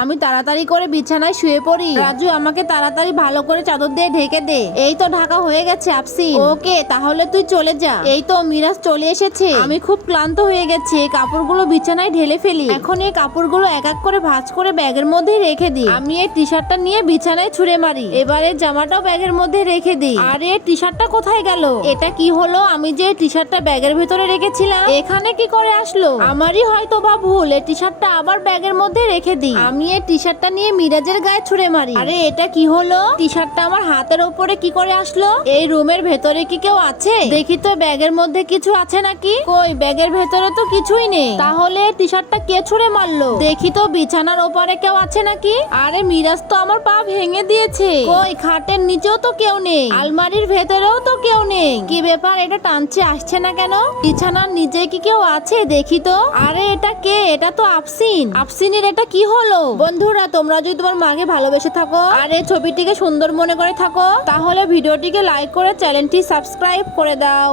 আমি তাড়াতাড়ি করে বিছানায় শুয়ে পড়ি। রাজু আমাকে তাড়াতাড়ি ভালো করে চাদর দিয়ে ঢেকে দে। এই তো ঢাকা হয়ে গেছে আফসিন। ওকে তাহলে তুই চলে যা। এই তো মিরাজ চলে এসেছে। আমি খুব ক্লান্ত হয়ে গেছি। কাপড়গুলো বিছানায় ঢেলে ফেলি। এখন এই কাপড়গুলো এক এক করে ভাঁজ করে ব্যাগের মধ্যে রেখে দিই। আমি এই টি শার্টটা নিয়ে বিছানায় ছুঁড়ে মারি। এবারে জামাটাও ব্যাগের মধ্যে রেখে দিই। আর এই টি শার্টটা কোথায় গেল? এটা কি হলো? আমি যে টি শার্টটা ব্যাগের ভিতরে রেখেছিলাম এখানে কি করে আসলো? আমারই হয়তো বা ভুল। এই টি শার্টটা আবার ব্যাগের মধ্যে রেখে দিই। আমি এই টি শার্টটা নিয়ে মিরাজের গায়ে ছুঁড়ে মারি। আরে এটা কি হলো? টি শার্টটা আমার হাতের উপরে কি করে আসলো? এই রুমের ভেতরে কি কেউ আছে? দেখি তো ব্যাগের মধ্যে কিছু আছে নাকি। কই ব্যাগের ভেতরে তো কিছুই নেই। তাহলে টি শার্টটা কে ছুঁড়ে মারলো? দেখি তো বিছানার ওপরে কেউ আছে নাকি। আরে মিরাজ তো আমার পা ভেঙে দিয়েছে। কই খাটের নিচেও তো কেউ নেই। আলমারির ভেতরেও তো কেউ নেই। কি ব্যাপার? এটা টানছে আসছে না কেন? বিছানার নিচে কি কেউ আছে? দেখি তো। আরে এটা কে? এটা তো আফসিন। আফসিনের এটা কি হলো? বন্ধুরা তোমরা যদি তোমার মাকে ভালোবেসে থাকো আর এই ছবিটিকে সুন্দর মনে করে থাকো তাহলে ভিডিওটিকে লাইক করে চ্যানেলটি সাবস্ক্রাইব করে দাও।